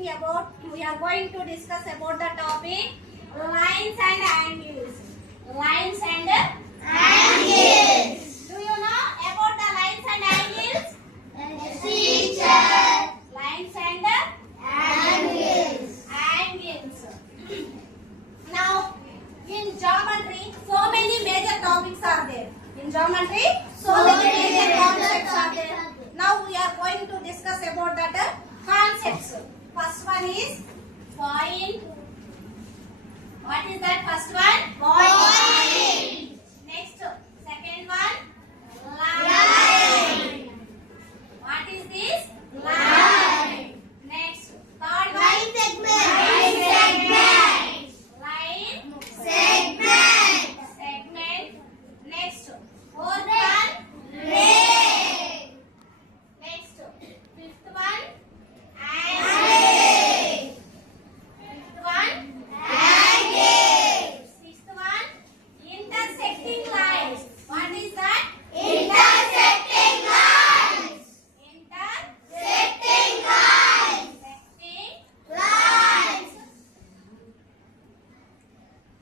we are going to discuss about the topic lines and angles. Lines and angles. Do you know about the lines and angles? Yes, teacher. Lines and Angles. angles. Now, in geometry, so many major topics are there. In geometry, so many major concepts are there. Now we are going to discuss about that concepts. First one is point. What is that first one? Point. Next, second one, line. Line. What is this? Line. Next, third one, Line segment. Line segment. line. Segment. Segment. Next, fourth one, Ray. next, fifth one, Angle. fifth one, Angle. sixth one, intersecting lines. What is that? Intersecting lines. Intersecting Setting lines. Lines.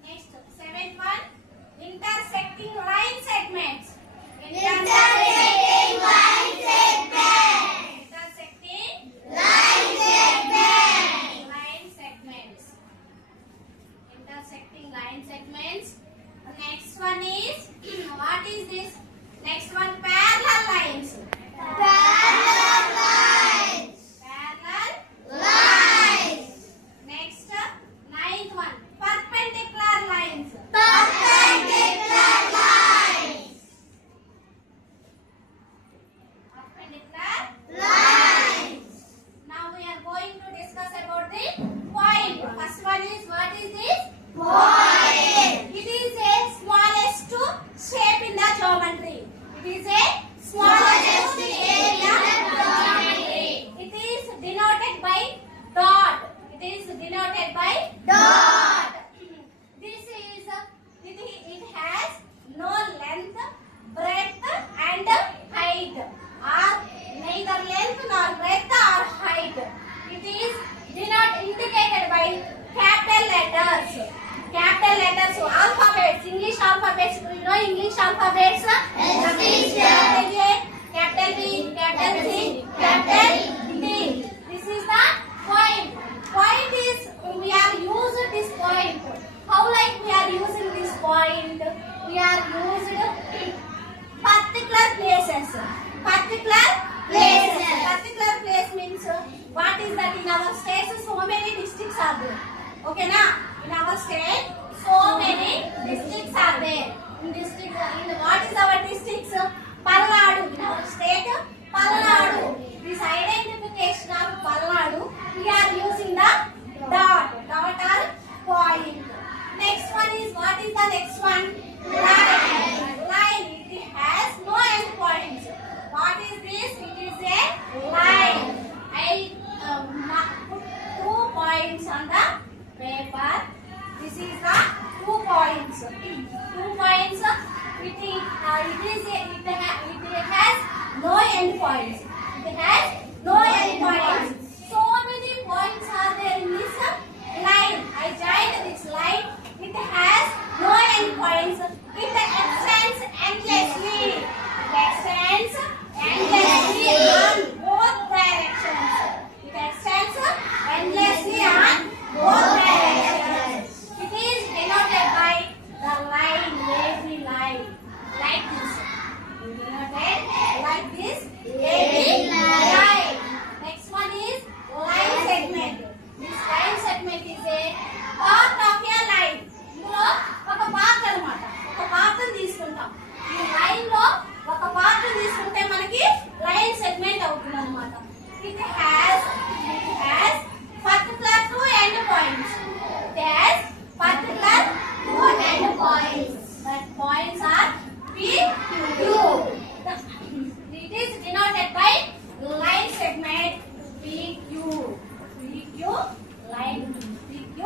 Next, seventh one, intersecting line segments. Intersecting line segment. Intersecting Line segment. line segments. Intersecting line segments. Next one is what is this? Next one, parallel lines. Parallel lines. Parallel. Lines. Next, ninth one, perpendicular lines. Perpendicular lines. Perpendicular. Lines. Now we are going to discuss about the point. First one is what is this? Point. It is a smallest shape in the geometry. It is a Smallest smallest area area in the geometry. It is denoted by dot. It is denoted by Dot. This is it has no length, breadth and height, or neither length nor breadth or height. It is indicated by capital letters. Capital letters, alphabets, English alphabets. Do you know English alphabets? Yes, teacher. Capital A, capital B, capital C, capital D. This is the point. Point is we are using this point. How like we are using this point? We are using particular places. Particular Places. Particular place means what is that? In our states, so many districts are there. Okay, na? In our state, so many districts are there. What is our districts? Palnadu. In our state, Palnadu. This identification of Palnadu, we are using the dot or point. Next one is what is the next one? Line. Line. It has no end points. What is this? It is a line. I put 2 points on the paper. This is the 2 points. 2 points. It has no end points. It has no end points. So many points are there in this line. I joined this line. It has no end points. It extends endlessly. It extends endlessly on both directions. It extends endlessly on both directions. It is denoted by the line, wavy line, like this. Denoted like this, wavy line. Next one is line segment. This line segment is a part of a line. ఇందులో ఒక part అన్నమాట. ఒక part తీసుకుంటాం. ఈ line లో ఒక part తీసుకుంటే మనకి లైన్ సెగ్మెంట్ అవుతుంది అన్నమాట. It has particular 2 end points. It has particular 2 end points. That points are P, Q. It is denoted by line segment PQ. PQ line. PQ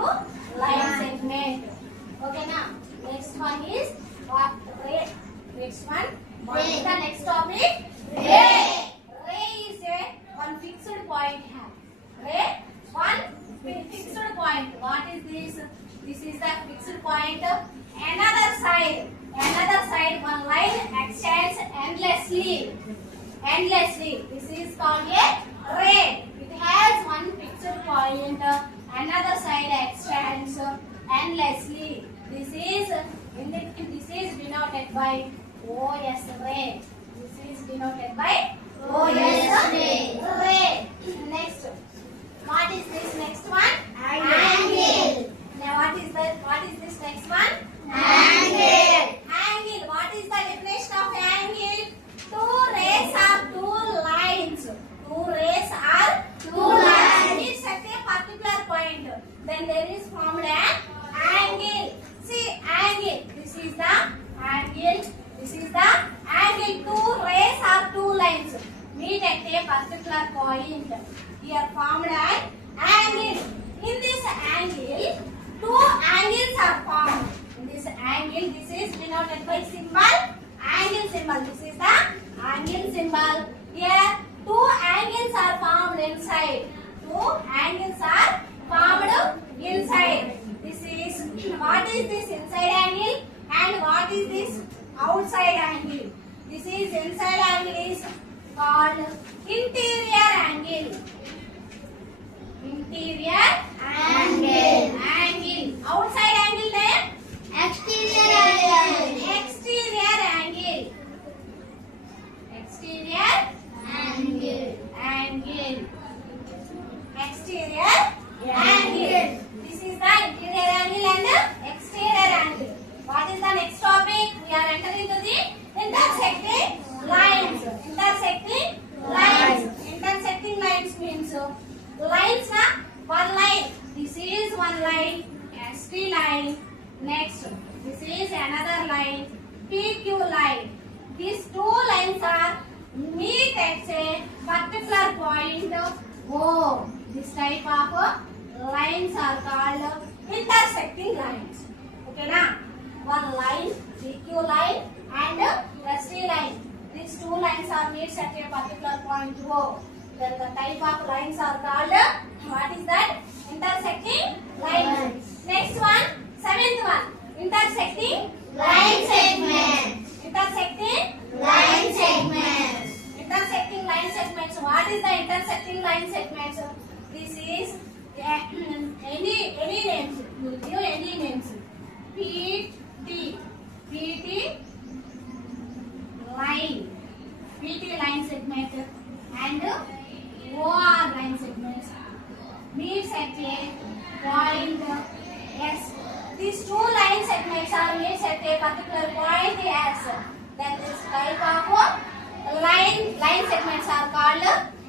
line segment. Okay, now next one is ray. Next one. What is the next topic? Ray. Ray is a one fixed point. This is the fixed point. Another side, one line extends endlessly. This is called a ray. It has one fixed point. Another side extends endlessly. This is denoted by OS ray. This is denoted by OS ray. Next, what is this next one? Angle. Now what is this next one? Angle. Angle. What is the definition of angle? Two rays are two lines. Two rays are Two lines. It's at a particular point. Then there is formed an angle. See, angle. This is the angle. This is the angle. Two rays are two lines. Meet at a particular point. Here formed an angle. In this angle, two angles are formed. In this angle, this is denoted by symbol, angle symbol. This is the angle symbol. Here, two angles are formed inside. Two angles are formed inside. This is, what is this inside angle and what is this outside angle? This is inside angle is called interior angle. Interior Angle. angle. Outside angle name? Exterior angle. Exterior angle. Exterior Angle. angle. Exterior angle. This is the interior angle and exterior angle. What is the next topic? We are entering into the intersecting lines. Intersecting lines. Intersecting lines means lines na one line. This is one line. ST line. Next, this is another line. PQ line. These two lines are meet at a particular point O. This type of lines are called intersecting lines. Okay na? One line, PQ line and ST line. These two lines are meet at a particular point O. Then the type of lines are called, what is that? Intersecting lines. Next one, seventh one. Intersecting Line segments. Intersecting Line segments. Intersecting line segments. What is the intersecting line segments? This is any names. You will give any names. PT line. PT line segment and OR line segments. Meets at a point S. These two line segments are meets at a particular point S. Then this type of line segments are called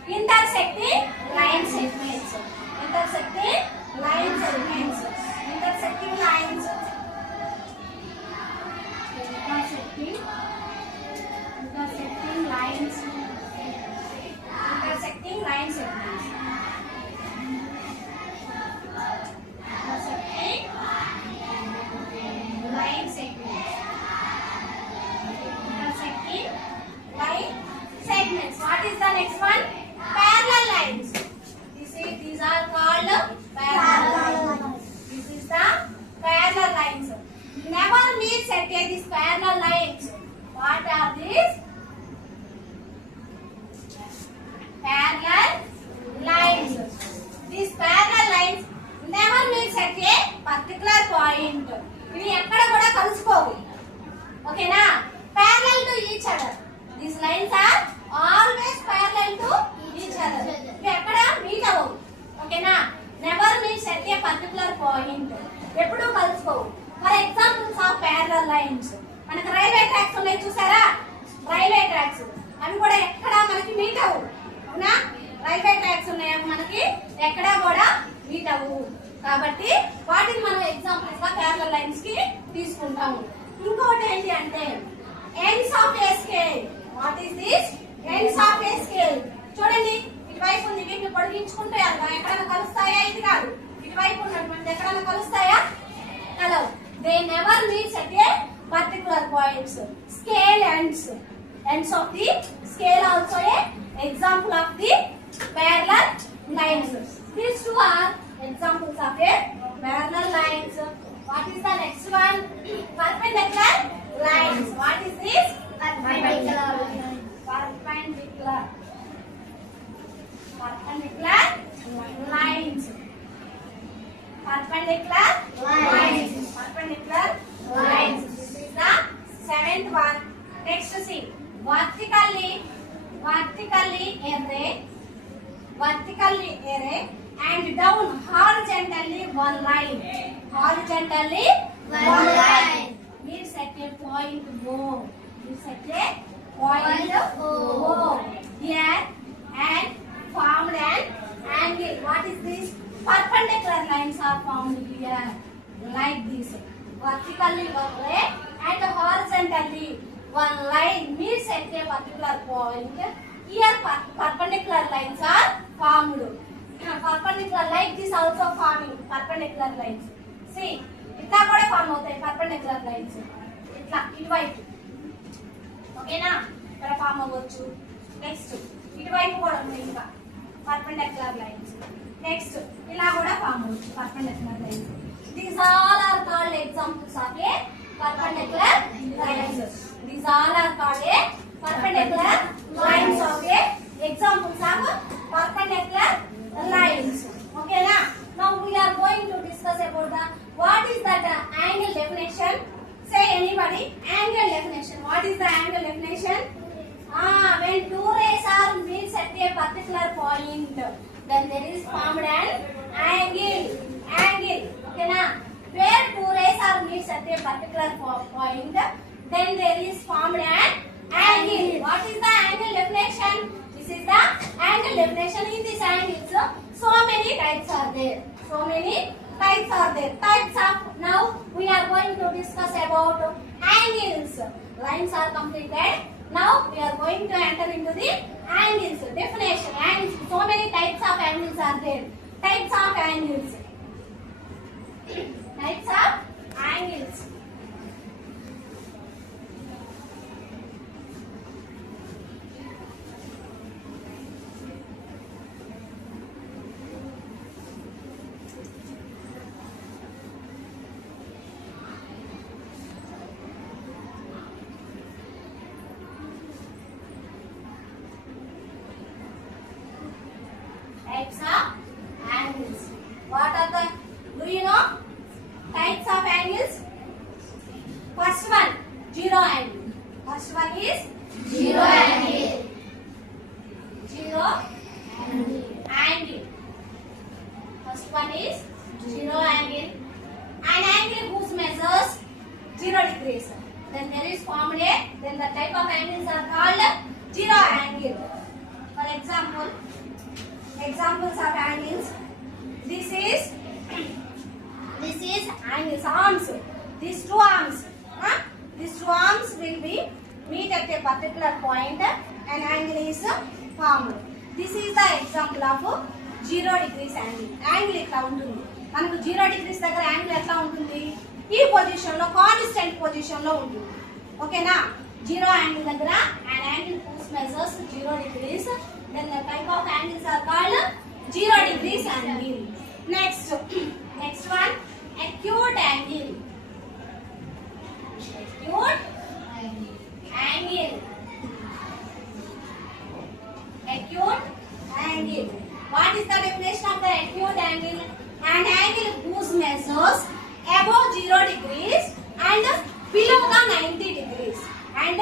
intersecting line segments. Intersecting line segments. Intersecting lines. Intersecting lines. Intersecting line segments. Intersecting line segments. Intersecting line segments. What is the next one? Parallel lines. These are called parallel lines. This is the parallel lines. Never meets at these parallel lines. What are these? Parallel lines. These parallel lines never meets at a particular point. ఇవి ఎక్కడ కూడా కలుసుకోవు. ఓకేనా? Parallel to each other. These lines are always parallel to each other. ఇవి ఎక్కడ meet అవ్వవు. ఓకేనా? Never meets at a particular point. ఎప్పుడూ కలుసుకోవు. For examples of parallel lines. మనకు రైల్వే ట్రాక్స్ ఉన్నాయి చూసారా? రైల్వే ట్రాక్స్ అవి కూడా ఎక్కడ మనకి మీట్ అవ్వవు. అవునా? రైల్వే ట్రాక్స్ ఉన్నాయి మనకి ఎక్కడా కూడా మీట్ అవ్వవు. కాబట్టి వాటిని మనం ఎగ్జాంపుల్స్ గా parallel lines కి తీసుకుంటాము. ఇంకోటి ఏంటి అంటే ends of a scale. What is this? Ends of a scale. చూడండి ఇటువైపు ఉంది వీటిని పొడిగించుకుంటే ఎక్కడైనా కలుస్తాయా? ఇది కాదు. ఇటువైపు ఉన్నటువంటి ఎక్కడైనా కలుస్తాయా? కలవు. They never meet at a particular points. Scale ends. Ends of the scale also a example of the parallel lines. These two are examples of a parallel lines. perpendicular lines. What is this? Perpendicular. Perpendicular. Perpendicular lines. Perpendicular Lines. Perpendicular lines. This is the seventh one. Next see. Vertically array and down horizontally one line. Horizontally One line. Means at a point O. Means at a point O. Here and formed an angle. What is this? Perpendicular lines are formed here like this. Vertically one ray and horizontally one line meets at a particular point. Here perpendicular lines are formed. Perpendicular like this also forming perpendicular lines. See, ఇట్లా కూడా form అవుతాయి perpendicular lines. ఇట్లా ఇటువైపు ఓకేనా, ఇక్కడ form అవ్వచ్చు. Next ఇటువైపు కూడా ఉన్నాయి ఇంకా perpendicular lines. నెక్స్ట్ ఇలా కూడా ఫామ్ అవ్వచ్చు perpendicular lines. These all are called examples of a perpendicular lines. These all are called a perpendicular lines of a examples of perpendicular lines. Okay na? Now we are going to discuss about the what is that angle definition. Say anybody, angle definition. What is the angle definition? When two rays are meets at a particular point, then there is formed an angle. Okay na? Where two rays are meets at a particular point, then there is formed an angle. What is the angle definition? This is the angle definition. In this angle, so many types are there. Types of, now we are going to discuss about angles. Lines are completed. Now we are going to enter into the angles. Definition. Angles. So many types of angles are there. Types of angles. Types of angles. Types of angles. What are the, do you know types of angles? First one, zero angle. First one is Zero angle. zero angle. First one is zero angle. An angle whose measures 0 degrees. Then there is formed a, then the type of angles are called zero angle. For example, examples of angles. This is angles, arms. These two arms. These two arms will be meet at a particular point. An angle is formed. This is the example of 0 degrees angle. Angle ఇట్లా ఉంటుంది. మనకు 0 degrees దగ్గర angle ఎట్లా ఉంటుంది? ఈ position లో constant position లో ఉంటుంది. ఓకేనా? 0 యాంగిల్ దగ్గర an angle whose measures 0 degrees. Then the type of angles are called 0 degrees angle. Next one, acute angle. Acute angle. Acute angle. What is the definition of the acute angle? An angle whose measures above 0 degrees and below the 90 degrees. And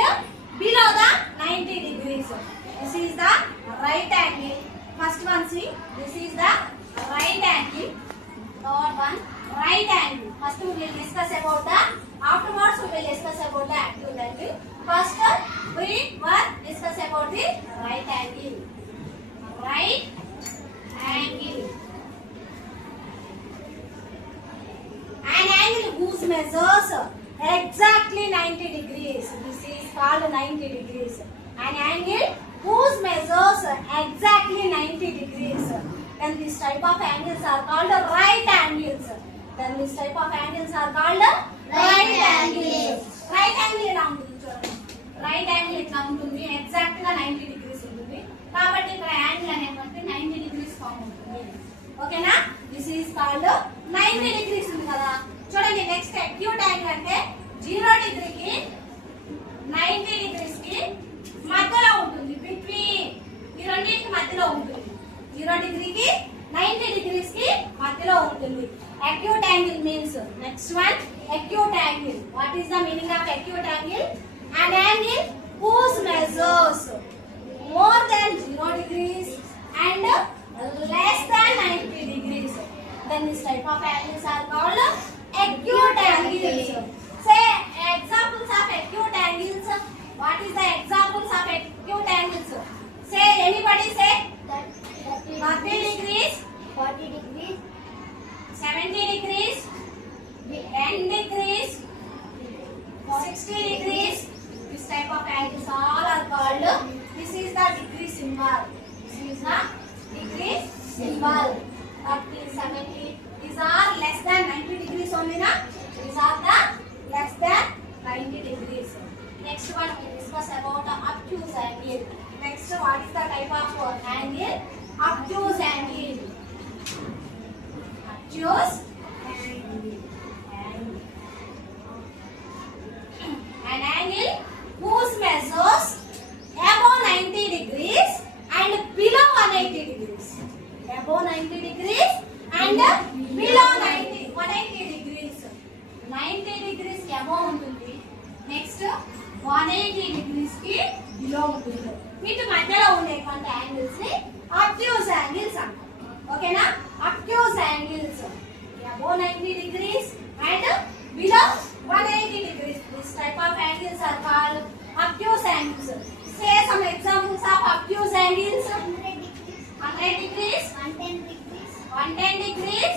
below the 90 degrees. This is the right angle. First one, see, this is the right angle. Third one, right angle. First we will discuss about the, afterwards we will discuss about the acute angle. First we will discuss about the right angle. Right angle. An angle whose measures exactly 90 degrees. This is called 90 degrees. An angle whose measures exactly 90 degrees. Then this type of angles are called right angles. Then this type of angles are called right angles. Right angle ఇలా ఉంటుంది చూడండి. Right angle ఇట్లా ఉంటుంది. Exact గా 90 degrees ఉంటుంది. కాబట్టి ఇక్కడ angle అనేటువంటి 90 degrees ఫామ్ అవుతుంది. ఓకేనా? దిస్ ఈజ్ కాల్డ్ 90 degrees ఉంది కదా. చూడండి నెక్స్ట్ అక్యూట్ యాంగిల్ అంటే 0 డిగ్రీకి 90 డిగ్రీస్కి మధ్యలో ఉంటుంది. బిట్వీన్ ఈ రెండింటికి మధ్యలో ఉంటుంది. 0 డిగ్రీకి 90 డిగ్రీస్కి మధ్యలో ఉంటుంది. Acute angle means next one, acute angle. What is the meaning of acute angle? An angle whose measures more than 0 degrees and less than 90 degrees. Then this type of angles are called acute angles. Say examples of acute angles. What is the examples of acute angles? Say anybody say 30 degrees, 40 degrees, 70 degrees, 10 degrees, 60 degrees. This type of angles all are called. This is the degree symbol. This is the degree symbol. 30, 70. These are less than 90 degrees only, na? These are the less than 90 degrees. Next one we discuss about the obtuse angle. Next, what is the type of angle? Obtuse angle. Obtuse angle. An angle whose measures above 90 degrees and below 180 degrees. Above 90 degrees and below 180 degrees. 90 degrees కి above ఉంటుంది. Next 180 degrees కి below ఉంటుంది. వీటి మధ్యలో ఉండేటువంటి angles ని obtuse angles అంటారు. ఓకేనా? obtuse angles above 90 degrees and below 180 degrees. This type of angles are called obtuse angles. Say some examples of obtuse angles. 100 degrees, 110 degrees, 110 degrees,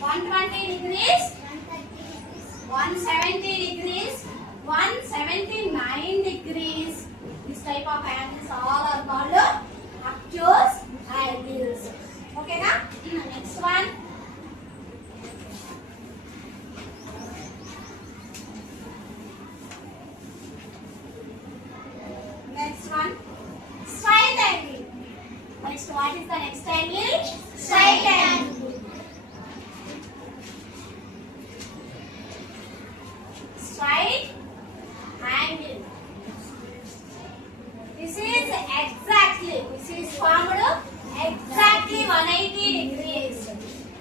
120 degrees, 170 degrees, 179 degrees. This type of angles all are called obtuse angles. Okay na? Next one. Next one. Straight angle. Next, what is the next angle? Straight angle. Straight angle. This is formed exactly 180 degrees.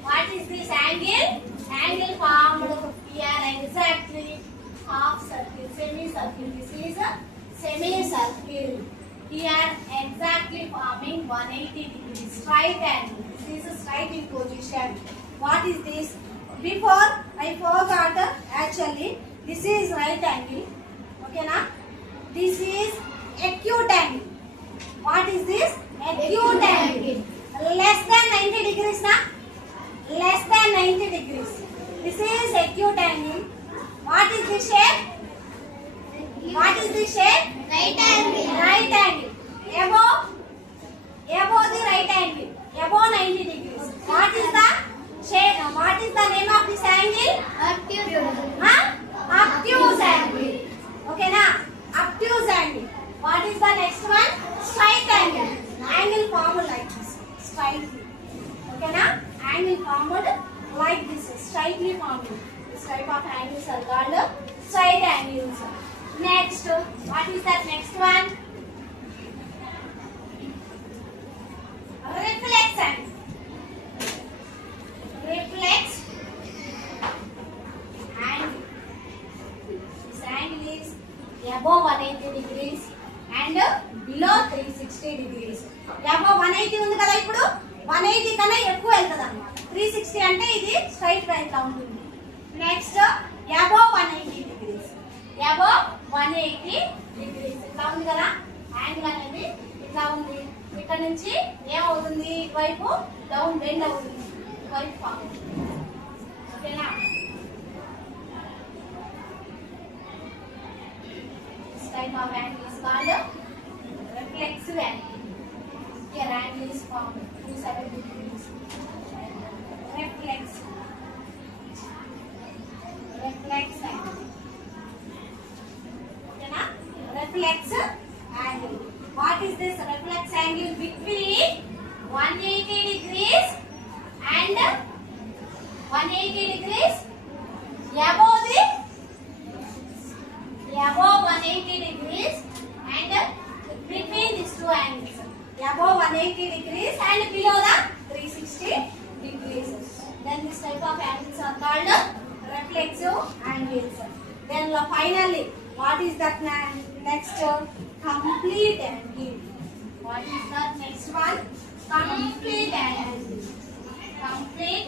What is this angle? Angle formed here exactly half circle, semicircle. This is a semicircle. Here exactly forming 180 degrees. Straight angle. This is a straight in position. What is this? Before I forgot actually. This is right angle. Okay na? This is acute angle. What is this? Acute angle. Less than 90 degrees na? Less than 90 degrees. This is acute angle. What is this shape? What is this shape? right angle, Right angle. Above the right angle. Above 90 degrees. What is the shape? What is the name of this angle? obtuse, Huh? Obtuse angle. Okay na? Obtuse angle. What is the next one? Straight angle. Angle formed like this. Straightly. Okay na? Angle formed like this. Straightly formed. This type of angles are called straight angles. Next, what is that next one? Reflex angle. Reflex angle. This angle is above 180 degrees and below 360 degrees. Above 180 ఉంది కదా ఇప్పుడు 180 కన్నా ఎక్కువ వెళ్తుంది అన్నమాట. 360 అంటే ఇది straight line లా ఉంటుంది. Next above 180 degrees. Above 180 degrees. ఇట్లా ఉంది కదా యాంగిల్ అనేది ఇట్లా ఉంది. ఇక్కడ నుంచి ఏమవుతుంది? ఇటువైపు డౌన్ బెండ్ అవుతుంది. ఇటువైపు ఫామ్ అవుతుంది. ఓకేనా? This type of angle is called reflexive angle. Here angle is formed 270 degrees. Reflex angle. Okay na? Reflex angle. What is this reflex angle? Between 180 degrees and 180 degrees above the 180 degrees and between these two angles. Above 180 degrees and below the 360 degrees. Then this type of angles are called reflexive angles. Then finally, what is that next? Complete angle. What is that next one? Complete angle. Complete